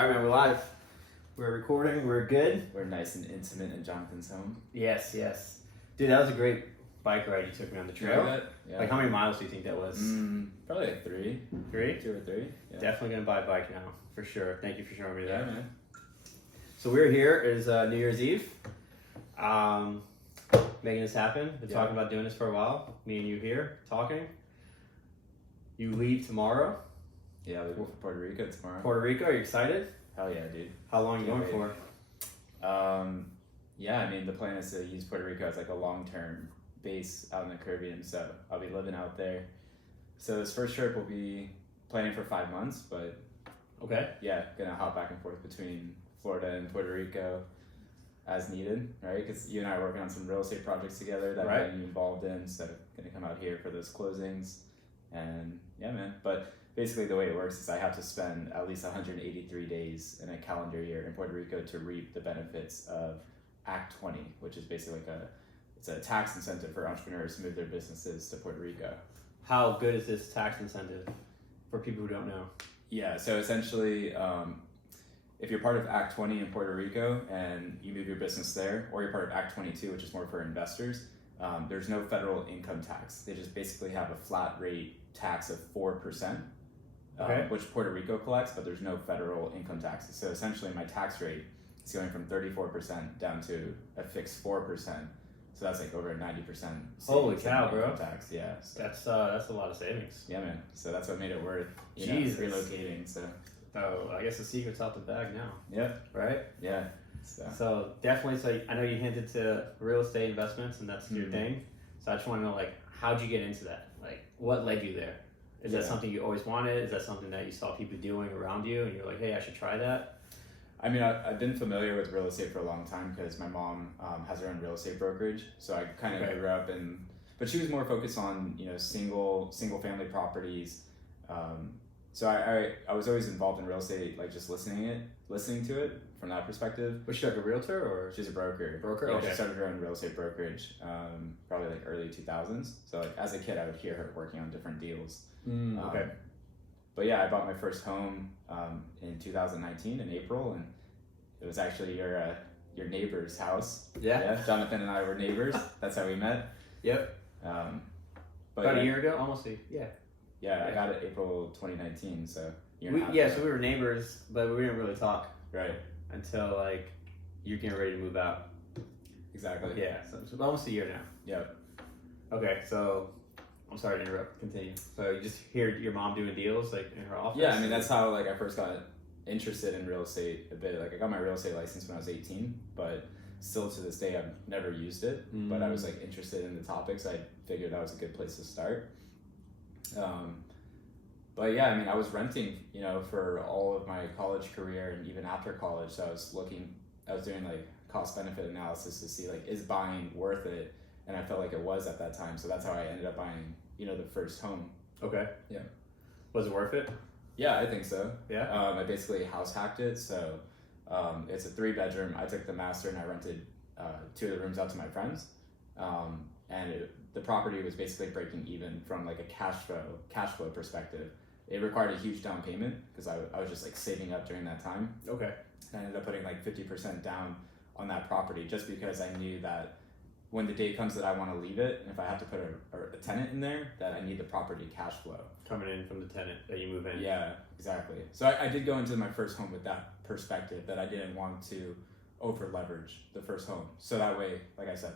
All right, man, we're live. We're recording. We're good. We're nice and intimate in Jonathan's home. Yes. Dude, that was a great bike ride you took me on the trail. Yeah. Like, how many miles do you think that was? Probably like 3. 3? 2 or 3. Yeah. Definitely gonna buy a bike now, for sure. Thank you for showing me that. Yeah, man. So we're here. It is New Year's Eve. Making this happen. Been talking about doing this for a while. Me and you here talking. You leave tomorrow. Yeah, we go for Puerto Rico tomorrow. Puerto Rico. Are you excited? Hell yeah, dude. How long are you going for? Yeah, I mean, the plan is to use Puerto Rico as like a long-term base out in the Caribbean, so I'll be living out there. So this first trip will be planning for 5 months, but Okay. yeah, gonna hop back and forth between Florida and Puerto Rico as needed, right? Because you and I are working on some real estate projects together that I'm getting involved in, so gonna come out here for those closings, and yeah, man. But basically the way it works is I have to spend at least 183 days in a calendar year in Puerto Rico to reap the benefits of Act 20, which is basically it's a tax incentive for entrepreneurs to move their businesses to Puerto Rico. How good is this tax incentive for people who don't know? Yeah, so essentially, if you're part of Act 20 in Puerto Rico and you move your business there, or you're part of Act 22, which is more for investors, there's no federal income tax. They just basically have a flat rate tax of 4%, which Puerto Rico collects, but there's no federal income taxes. So essentially my tax rate is going from 34% down to a fixed 4%. So that's like over a 90%. Holy cow, bro! Tax, yeah. So. That's a lot of savings. Yeah, man. So that's what made it worth relocating. So I guess the secret's out the bag now. Yep. Right? Yeah. So definitely. So I know you hinted to real estate investments, and that's your thing. So I just want to know, like, how'd you get into that? Like, what led you there? Is that something you always wanted? Is that something that you saw people doing around you, and you're like, hey, I should try that? I mean, I've been familiar with real estate for a long time because my mom has her own real estate brokerage. So I kind of grew up but she was more focused on, single family properties. So I was always involved in real estate, like just listening to it from that perspective. Was she like a realtor or? She's a broker. Broker? Yeah, Okay. She started her own real estate brokerage, probably like early 2000s. So like as a kid, I would hear her working on different deals. Okay. But yeah, I bought my first home in 2019 in April, and it was actually your neighbor's house. Yeah. Jonathan and I were neighbors. That's how we met. Yep. But about a year ago, almost. Yeah, I got it April 2019, so so we were neighbors, but we didn't really talk. Right. Until like you're getting ready to move out. Exactly. Yeah. So it's almost a year now. Yep. Okay, so I'm sorry to interrupt. Continue. So you just hear your mom doing deals like in her office? Yeah, I mean that's how like I first got interested in real estate a bit. Like I got my real estate license when I was 18, but still to this day I've never used it. But I was like interested in the topics. I figured that was a good place to start. But yeah, I mean I was renting, for all of my college career and even after college. So I was doing like cost benefit analysis to see like is buying worth it, and I felt like it was at that time. So that's how I ended up buying, the first home. Okay. Yeah. Was it worth it? Yeah, I think so. Yeah. I basically house hacked it. So it's a 3-bedroom. I took the master and I rented 2 of the rooms out to my friends. The property was basically breaking even from like a cash flow perspective. It required a huge down payment because I was just like saving up during that time. Okay. And I ended up putting like 50% down on that property just because I knew that when the day comes that I want to leave it, and if I have to put a tenant in there, that I need the property cash flow. Coming in from the tenant that you move in. Yeah, exactly. So I did go into my first home with that perspective that I didn't want to over leverage the first home. So that way, like I said,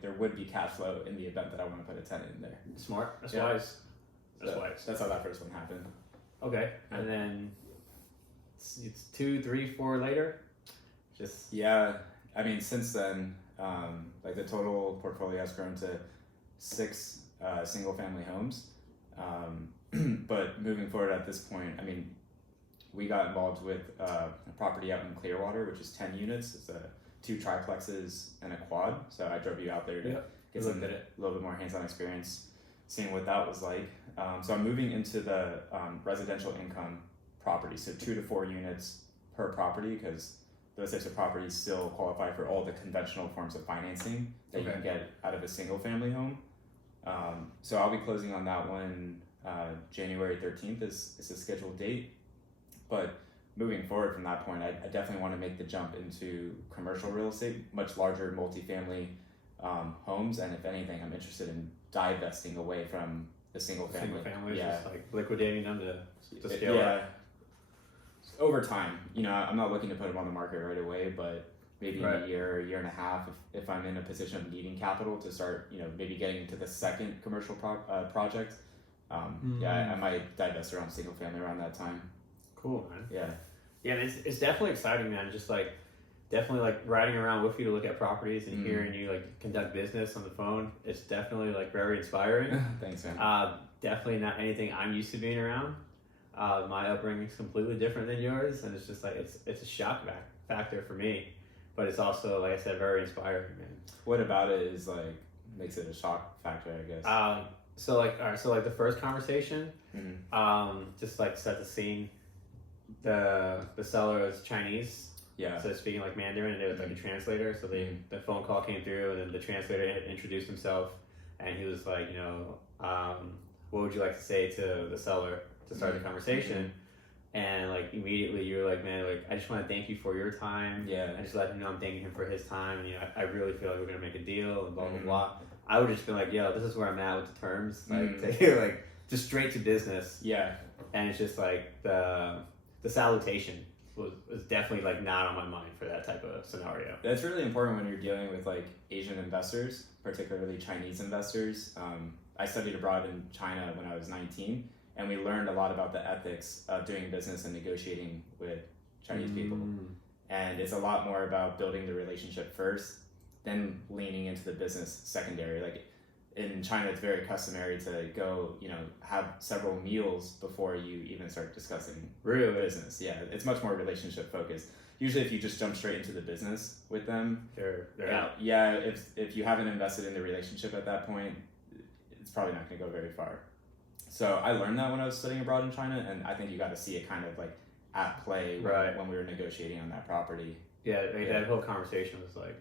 there would be cash flow in the event that I want to put a tenant in there. Smart. That's wise. That's how that first one happened. Okay. And then it's 2, 3, 4 later? Yeah, I mean, since then, like the total portfolio has grown to 6 single family homes. But moving forward at this point, I mean, we got involved with a property out in Clearwater, which is 10 units. It's 2 triplexes and a quad. So I drove you out there to get a little bit more hands-on experience, seeing what that was like. So I'm moving into the residential income property, so 2 to 4 units per property, because those types of properties still qualify for all the conventional forms of financing that you can get out of a single family home. So I'll be closing on that one January 13th is a scheduled date. But moving forward from that point, I definitely want to make the jump into commercial real estate, much larger multifamily homes, and if anything, I'm interested in divesting away from the single family. Yeah, just like liquidating them to scale up. Over time, I'm not looking to put them on the market right away, but maybe in a year and a half, if I'm in a position of needing capital to start, maybe getting into the second commercial project. I might divest around single family around that time. Cool, man. Yeah, it's definitely exciting, man. Just like definitely like riding around with you to look at properties and hearing you like conduct business on the phone. It's definitely like very inspiring. Thanks, man. Definitely not anything I'm used to being around. My upbringing is completely different than yours, and it's just like it's a shock factor for me, but it's also, like I said, very inspiring, man. What about it is like makes it a shock factor, I guess? So like the first conversation, just like set the scene. The seller is Chinese, so speaking like Mandarin, and there was like a translator. So the phone call came through, and then the translator introduced himself, and he was like, what would you like to say to the seller to start the conversation? And like immediately you were like, man, like I just want to thank you for your time. I just let him know I'm thanking him for his time, and I really feel like we're gonna make a deal and blah blah blah. I would just be like, yo, this is where I'm at with the terms, like like just straight to business. And it's just like the salutation was definitely like not on my mind for that type of scenario. That's really important when you're dealing with like Asian investors, particularly Chinese investors. I studied abroad in China when I was 19, and we learned a lot about the ethics of doing business and negotiating with Chinese people. And it's a lot more about building the relationship first, then leaning into the business secondary. Like in China, it's very customary to go, have several meals before you even start discussing business. It's much more relationship focused. Usually if you just jump straight into the business with them, they're out. If you haven't invested in the relationship at that point, it's probably not going to go very far. So I learned that when I was studying abroad in China, and I think you got to see it kind of like at play when we were negotiating on that property. That whole conversation was like,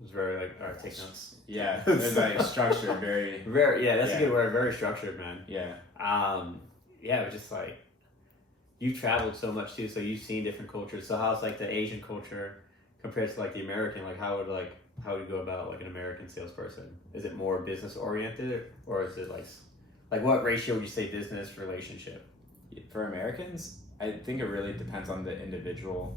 it was very like, all right, take notes. It was like structured, very that's a good word, very structured, man. It was just like, you've traveled so much too, so you've seen different cultures. So how's like the Asian culture compared to like the American? Like how would you go about like an American salesperson? Is it more business oriented, or is it like what ratio would you say business relationship? For Americans, I think it really depends on the individual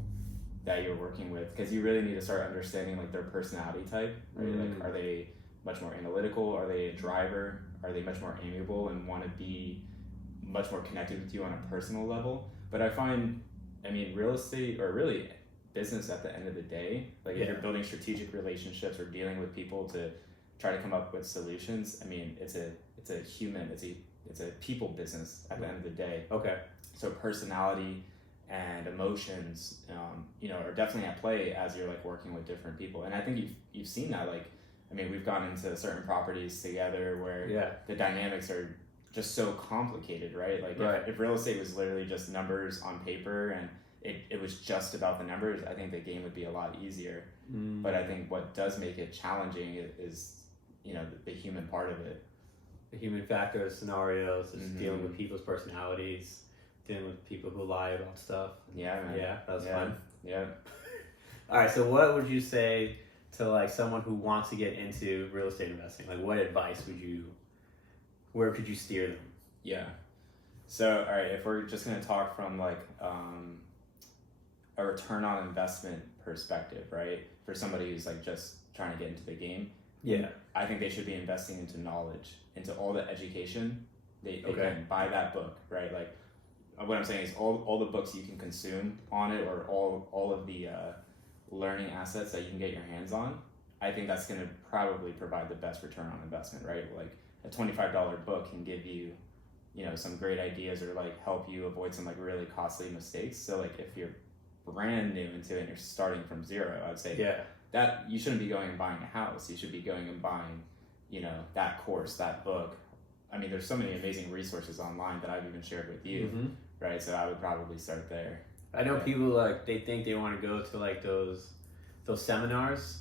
that you're working with, because you really need to start understanding like their personality type, right? Like, are they much more analytical? Are they a driver? Are they much more amiable and want to be much more connected with you on a personal level? But I find, real estate, or really business at the end of the day, like if you're building strategic relationships or dealing with people to try to come up with solutions, it's a people business at the end of the day. So personality and emotions, are definitely at play as you're like working with different people. And I think you've seen that. Like, we've gone into certain properties together where the dynamics are just so complicated, right? Like if real estate was literally just numbers on paper and it was just about the numbers, I think the game would be a lot easier. But I think what does make it challenging is the human part of it. The human factors, scenarios, just dealing with people's personalities, dealing with people who lie about stuff. Man. That was fun. All right, so what would you say to like someone who wants to get into real estate investing? Like what advice where could you steer them? So, all right, if we're just going to talk from like a return on investment perspective, right? For somebody who's like just trying to get into the game, I think they should be investing into knowledge, into all the education. They can buy that book, right? Like what I'm saying is all the books you can consume on it, or all of the learning assets that you can get your hands on. I think that's going to probably provide the best return on investment, right? Like a $25 book can give you, some great ideas, or like help you avoid some like really costly mistakes. So like if you're brand new into it and you're starting from zero, I'd say that you shouldn't be going and buying a house. You should be going and buying, that course, that book. There's so many amazing resources online that I've even shared with you, right? So I would probably start there. I know people like they think they want to go to like those seminars.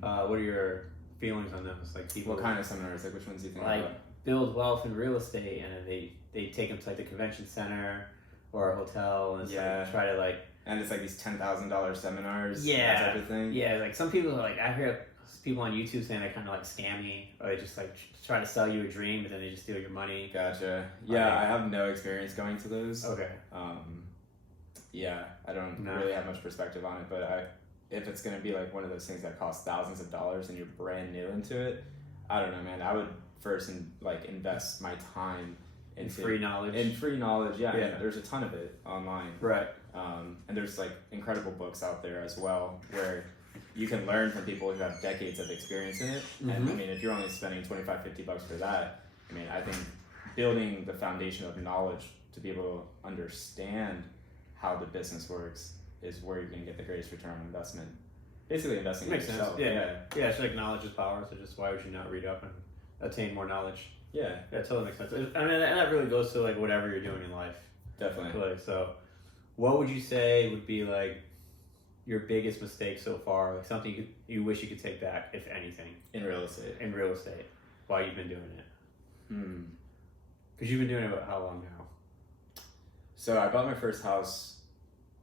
What are your feelings on those? Like people. What kind of seminars? Like which ones do you think? Like build wealth in real estate, and then they take them to like the convention center, or a hotel, and it's like, try to like. And it's like these $10,000 seminars. Yeah. That type of thing. Yeah, like some people are like, I hear people on YouTube saying they kind of like scam me, or they just like try to sell you a dream, but then they just steal your money. Gotcha. Yeah, I have no experience going to those. Okay. Yeah, I don't really have much perspective on it, but if it's gonna be like one of those things that costs thousands of dollars and you're brand new into it, I don't know, man. I would first invest my time in free knowledge. Yeah. There's a ton of it online. Right. And there's like incredible books out there as well where you can learn from people who have decades of experience in it. And I mean, if you're only spending $25-$50 for that, I mean, I think building the foundation of knowledge to be able to understand how the business works is where you're going to get the greatest return on investment. Basically investing in yourself. Yeah, it's like knowledge is power, so just why would you not read up and attain more knowledge? Yeah, that totally makes sense. I mean, and that really goes to like whatever you're doing in life. Definitely. Like, so what would you say would be like your biggest mistake so far? Like something you wish you could take back, if anything, in real estate. While you've been doing it. Because you've been doing it about how long now? So I bought my first house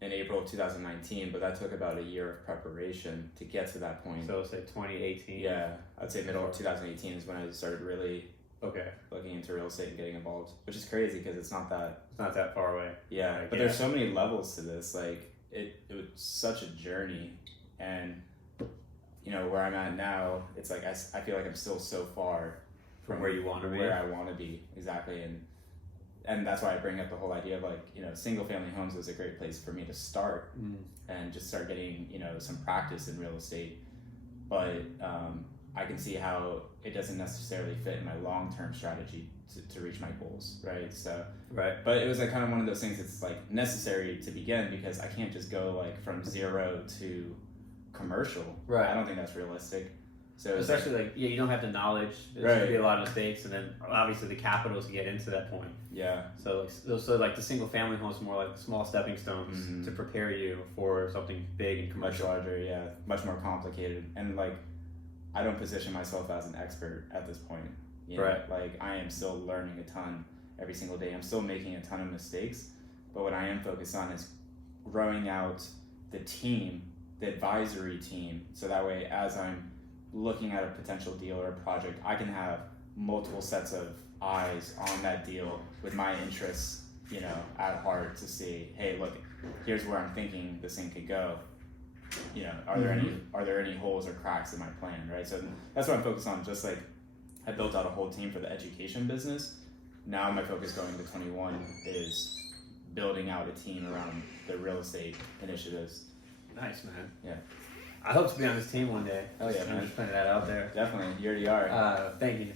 in April of 2019, but that took about a year of preparation to get to that point. So say 2018. Yeah, I'd say middle of 2018 is when I started really looking into real estate and getting involved, which is crazy because it's not that far away. Yeah, but there's so many levels to this. Like it was such a journey, and you know where I'm at now, it's like I feel like I'm still so far from where you want to be. Where I want to be, exactly. And that's why I bring up the whole idea of like, you know, single family homes is a great place for me to start and just start getting, you know, some practice in real estate. But I can see how it doesn't necessarily fit in my long-term strategy to reach my goals, right? So, but it was like kind of one of those things that's like necessary to begin because I can't just go like from zero to commercial. Right. I don't think that's realistic. So especially you don't have the knowledge. There's going to be a lot of mistakes, and then obviously the capital to get into that point. Yeah. So like the single family home is more like small stepping stones to prepare you for something big and commercial. Much larger, yeah, much more complicated, and like I don't position myself as an expert at this point. You know? Like I am still learning a ton every single day. I'm still making a ton of mistakes, but what I am focused on is growing out the team, the advisory team, so that way as I'm looking at a potential deal or a project, I can have multiple sets of eyes on that deal with my interests, you know, at heart to see, hey, look, here's where I'm thinking this thing could go. You know, are there any holes or cracks in my plan, right? So that's what I'm focused on. Just like I built out a whole team for the education business. Now my focus going to 21 is building out a team around the real estate initiatives. Nice, man. Yeah. I hope to be on this team one day. Oh yeah, man. I'm just putting that out there. Definitely, you already are. Thank you.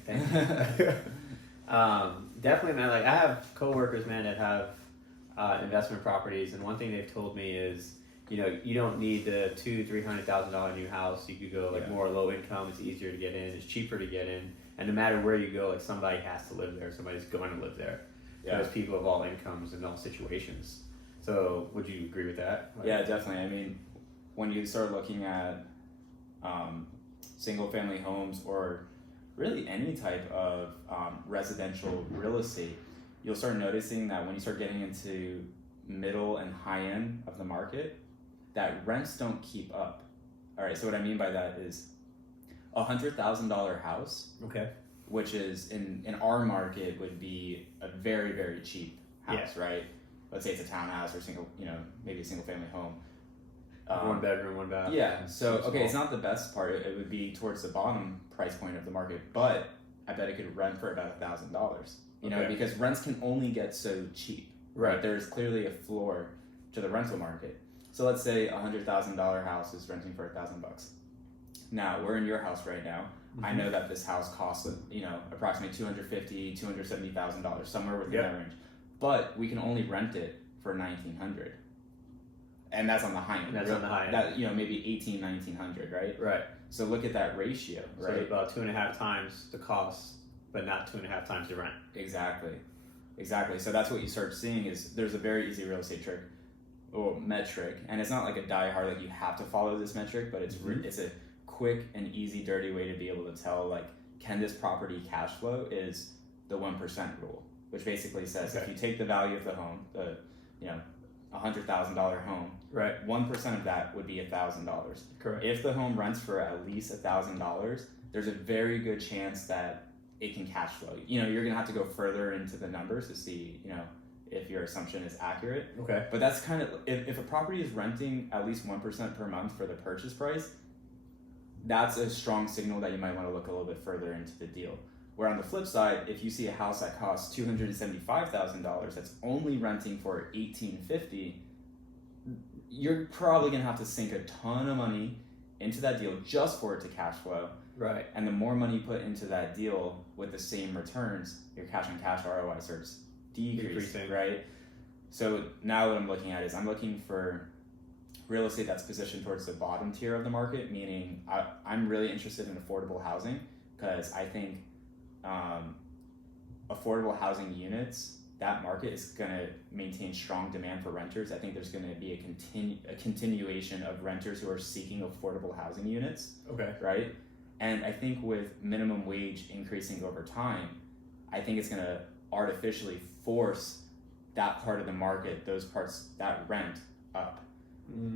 Definitely, man. Like I have coworkers, man, that have investment properties, and one thing they've told me is, you know, you don't need the $200,000-$300,000 new house. You could go like more low income. It's easier to get in. It's cheaper to get in, and no matter where you go, like somebody has to live there. Somebody's going to live there. Yeah. There's people of all incomes and all situations. So, would you agree with that? Like, yeah, definitely. I mean, when you start looking at single family homes or really any type of residential real estate, you'll start noticing that when you start getting into middle and high end of the market, that rents don't keep up. All right, so what I mean by that is $100,000 house, which is in our market would be a very, very cheap house, right? Let's say it's a townhouse or maybe a single family home. 1 bedroom, 1 bath. Yeah, so it's not the best part. It would be towards the bottom price point of the market, but I bet it could rent for about $1,000. You know, because rents can only get so cheap. Right. There's clearly a floor to the rental market. So let's say $100,000 house is renting for $1,000. Now we're in your house right now. I know that this house costs approximately $250,000, $270,000, somewhere within that range. But we can only rent it for $1,900. And that's on the high end. That's on the high end. That, maybe $1,900, right? Right. So look at that ratio, right? So about 2.5 times the cost, but not 2.5 times the rent. Exactly. So that's what you start seeing is there's a very easy real estate trick or metric, and it's not like a die hard, like you have to follow this metric, but it's it's a quick and easy, dirty way to be able to tell, like, can this property cash flow is the 1% rule, which basically says if you take the value of the home, $100,000 home, Right. 1% of that would be $1,000. Correct. If the home rents for at least $1,000, there's a very good chance that it can cash flow. You're gonna have to go further into the numbers to see, if your assumption is accurate. Okay. But that's kind of, if a property is renting at least 1% per month for the purchase price, that's a strong signal that you might want to look a little bit further into the deal. Where on the flip side, if you see a house that costs $275,000 that's only renting for $1,850, you're probably gonna have to sink a ton of money into that deal just for it to cash flow. Right. And the more money you put into that deal with the same returns, your cash on cash ROI starts decreasing, right? So now what I'm looking at is I'm looking for real estate that's positioned towards the bottom tier of the market, meaning I'm really interested in affordable housing because I think affordable housing units, that market is going to maintain strong demand for renters. I think there's going to be a continuation of renters who are seeking affordable housing units. Okay. Right? And I think with minimum wage increasing over time, I think it's going to artificially force that part of the market, those parts, that rent up.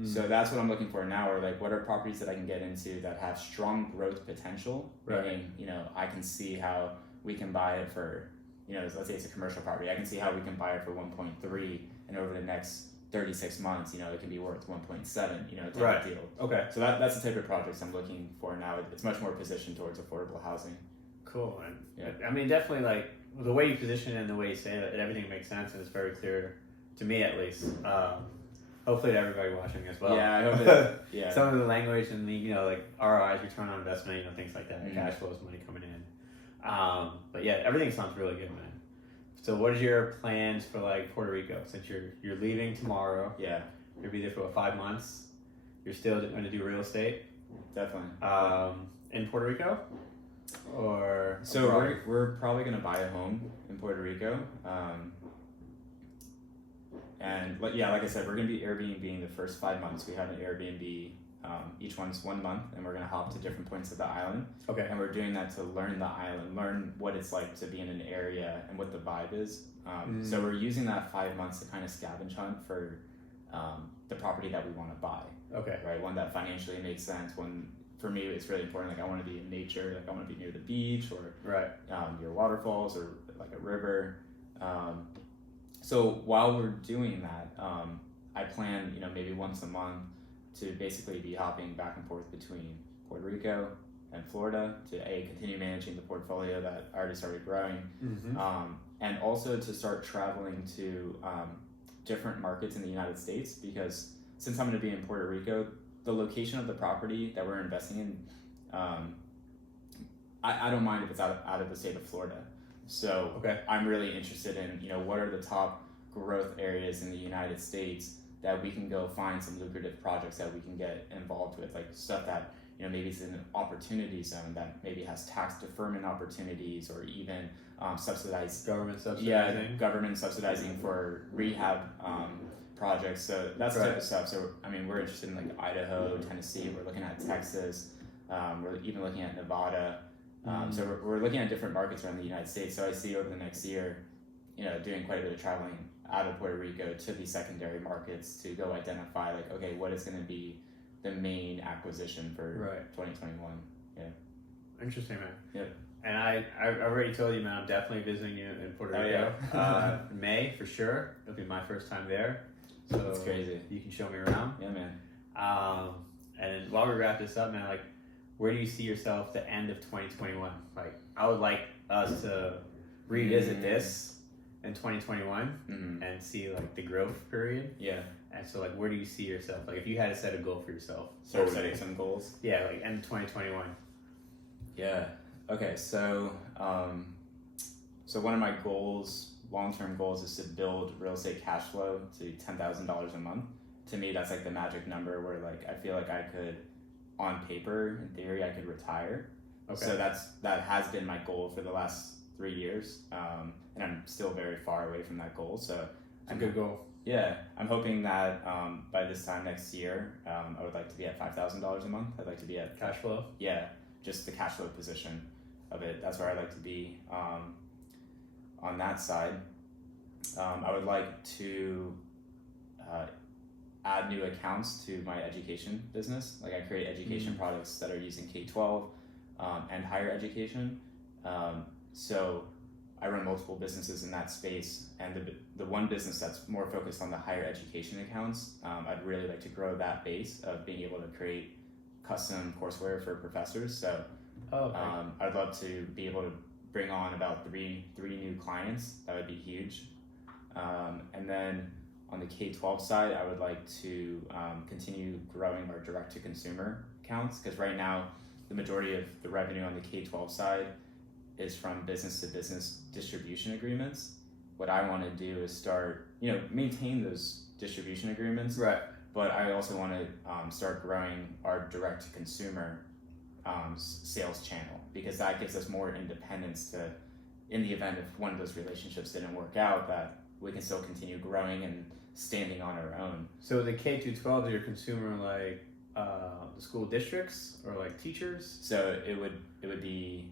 So that's what I'm looking for now, or like what are properties that I can get into that have strong growth potential, Right. meaning, I can see how we can buy it for, let's say it's a commercial property, I can see how we can buy it for 1.3 and over the next 36 months, it can be worth 1.7, type Right. of deal. Okay. So that's the type of projects I'm looking for now. It's much more positioned towards affordable housing. Cool. And Yeah. I mean, definitely like the way you position it and the way you say it, everything makes sense and it's very clear to me at least. Hopefully to everybody watching as well. Yeah, I hope that, yeah. Some of the language and the, like ROIs, return on investment, things like that, cash flows, money coming in. But yeah, everything sounds really good, man. So what is your plans for like Puerto Rico? Since you're leaving tomorrow, Yeah, you'll be there for 5 months. You're still going to do real estate definitely. in Puerto Rico, or So abroad? we're probably gonna buy a home in Puerto Rico, and like I said, we're gonna be Airbnb the first 5 months. We have an Airbnb, each one's 1 month, and we're gonna hop to different points of the island. Okay. And we're doing that to learn the island, learn what it's like to be in an area and what the vibe is. So we're using that 5 months to kind of scavenge hunt for the property that we want to buy. Okay. Right, one that financially makes sense. One for me, it's really important. Like I want to be in nature. Like I want to be near the beach or Right. near waterfalls or like a river. So while we're doing that, I plan, maybe once a month to basically be hopping back and forth between Puerto Rico and Florida to continue managing the portfolio that I already started growing, and also to start traveling to different markets in the United States, because since I'm going to be in Puerto Rico, the location of the property that we're investing in, I don't mind if it's out of the state of Florida. So Okay. I'm really interested in, what are the top growth areas in the United States that we can go find some lucrative projects that we can get involved with, like stuff that, maybe it's in an opportunity zone that maybe has tax deferment opportunities or even subsidized Government subsidizing. Yeah, government subsidizing for rehab projects. So that's the type of stuff. So I mean, we're interested in like Idaho, Tennessee. We're looking at Texas. We're even looking at Nevada. So we're looking at different markets around the United States. So I see over the next year, doing quite a bit of traveling out of Puerto Rico to these secondary markets to go identify like, okay, what is going to be the main acquisition for 2021. Yeah. Interesting, man. Yep. And I already told you, man, I'm definitely visiting you in Puerto Rico. Yeah. May for sure. It'll be my first time there. So That's crazy. You can show me around. Yeah, man. And while we wrap this up, man, like, where do you see yourself the end of 2021? Like, I would like us to revisit this in 2021 and see like the growth period. Yeah. And so, like, where do you see yourself? Like, if you had to set a goal for yourself, Start setting some goals. Yeah, like end 2021. Yeah. Okay. So, so one of my goals, long-term goals, is to build real estate cash flow to $10,000 a month. To me, that's like the magic number where like I feel like I could, on paper, in theory, I could retire. Okay. So that has been my goal for the last 3 years, and I'm still very far away from that goal. So it's a good goal. Yeah, I'm hoping that by this time next year, I would like to be at $5,000 a month. I'd like to be at Cash flow. Yeah, just the cash flow position of it. That's where I'd like to be on that side. I would like to add new accounts to my education business. Like I create education products that are using K-12 and higher education. So I run multiple businesses in that space, and the one business that's more focused on the higher education accounts, I'd really like to grow that base of being able to create custom courseware for professors. So I'd love to be able to bring on about three new clients. That would be huge. And then on the K-12 side, I would like to continue growing our direct-to-consumer accounts, because right now the majority of the revenue on the K-12 side is from business-to-business distribution agreements. What I want to do is start, maintain those distribution agreements, right? But I also want to start growing our direct-to-consumer sales channel, because that gives us more independence to, in the event if one of those relationships didn't work out, that we can still continue growing and standing on our own. So the K-12 is your consumer, like the school districts or like teachers? So it would be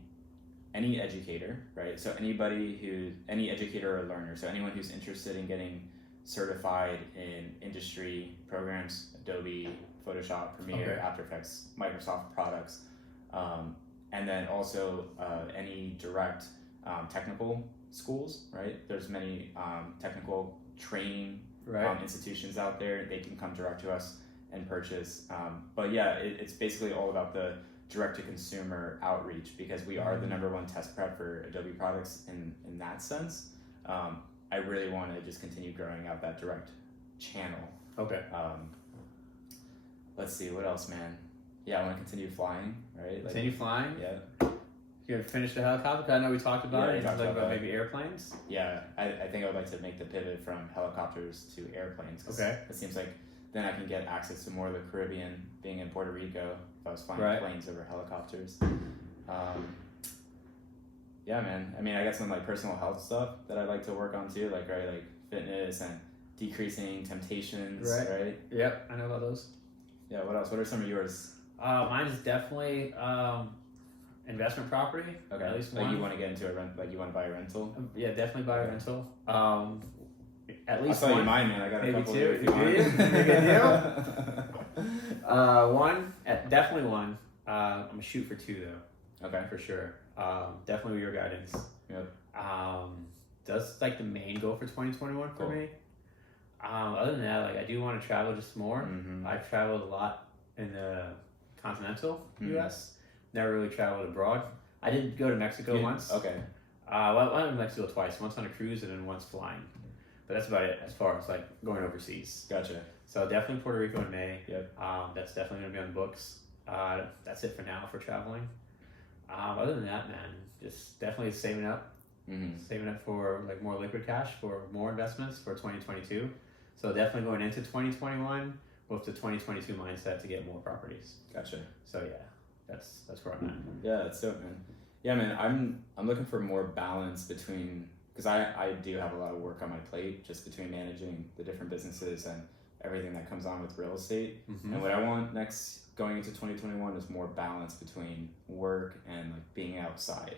any educator, right? So any educator or learner, so anyone who's interested in getting certified in industry programs, Adobe, Photoshop, Premiere, After Effects, Microsoft products, and then also any direct technical schools, right? There's many technical training institutions out there. They can come direct to us and purchase. But yeah, it's basically all about the direct-to-consumer outreach, because we are the number one test prep for Adobe products in that sense. I really want to just continue growing out that direct channel. Okay. Let's see, what else, man? Yeah, I want to continue flying, right? Continue flying? Yeah. You're gonna finish the helicopter? I know we talked about it. We talked about maybe airplanes. Yeah, I think I would like to make the pivot from helicopters to airplanes. Okay. It seems like then I can get access to more of the Caribbean, being in Puerto Rico, if I was flying planes over helicopters. Yeah, man. I mean, I got some like personal health stuff that I'd like to work on too, like fitness and decreasing temptations, right? Yep, I know about those. Yeah, what else? What are some of yours? Mine is definitely investment property. Okay. At least like one. You want to get into you want to buy a rental? Yeah, definitely buy a rental. At least I'll tell one. you mine, man. I got a maybe couple two. if you want. Make a deal. One, definitely one. I'm gonna shoot for two though. Okay. For sure. Definitely with your guidance. Yep. That's like the main goal for 2021 for me. Other than that, like I do want to travel just more. Mm-hmm. I've traveled a lot in the continental U.S. Never really traveled abroad. I did go to Mexico once. Okay. I went to Mexico twice. Once on a cruise and then once flying. But that's about it as far as like going overseas. Gotcha. So definitely Puerto Rico in May. Yep. That's definitely gonna be on the books. That's it for now for traveling. Other than that, man, just definitely saving up. Saving up for like more liquid cash for more investments for 2022. So definitely going into 2021 with the 2022 mindset to get more properties. Gotcha. So yeah, that's where I'm at. Yeah, that's dope, man. Yeah, man, I'm looking for more balance between, because I do have a lot of work on my plate, just between managing the different businesses and everything that comes on with real estate. And what I want next going into 2021 is more balance between work and like being outside.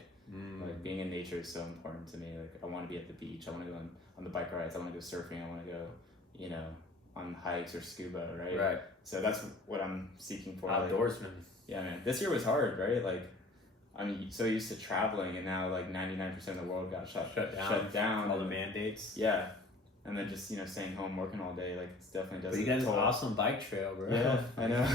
Like being in nature is so important to me. Like I want to be at the beach. I want to go on the bike rides. I want to go surfing. I want to go, on hikes or scuba, right? Right. So that's what I'm seeking for. Outdoorsman. Like, yeah, man. This year was hard, right? Like I'm so used to traveling, and now like 99% of the world got shut down. All the mandates. Yeah. And then just, staying home, working all day, like it definitely does. But you got an awesome bike trail, bro. Yeah, I know.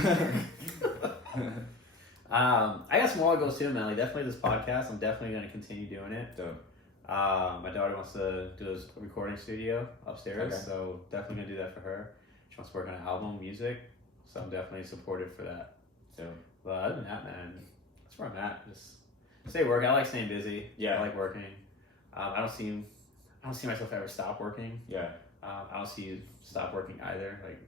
I got some more goals too, man. Like definitely this podcast, I'm definitely gonna continue doing it. Dope. My daughter wants to do a recording studio upstairs, Okay. so definitely gonna do that for her. She wants to work on an album, music, so I'm definitely supportive for that. So, but other than that, man, that's where I'm at. Just stay working. I like staying busy. Yeah. I like working. I don't see myself ever stop working. Yeah. I don't see you stop working either. Like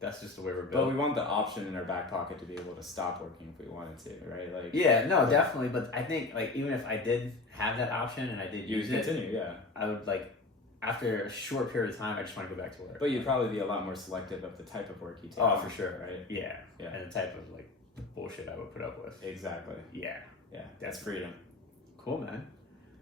that's just the way we're built. But we want the option in our back pocket to be able to stop working if we wanted to, right? Like. Yeah, no, definitely. But I think like even if I did have that option and I did use it, continue, yeah. I would like after a short period of time, I just want to go back to work. But you'd probably be a lot more selective of the type of work you take. Oh, for sure, right? Yeah, yeah. And the type of like bullshit I would put up with. Exactly. Yeah, yeah. That's freedom. Cool, man.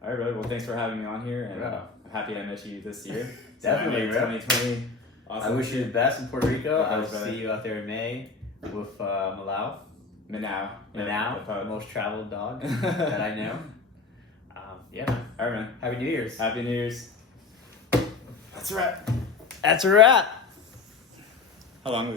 All right, brother. Well, thanks for having me on here, and yeah. I'm happy I met you this year. Definitely, so 2020 Awesome. I wish you the best in Puerto Rico. I will Thanks, brother. see you out there in May with Malau. Manau. Manau, the most traveled dog that I know. Yeah, man. All right, man. Happy New Year's. Happy New Year's. That's a wrap. That's a wrap. How long was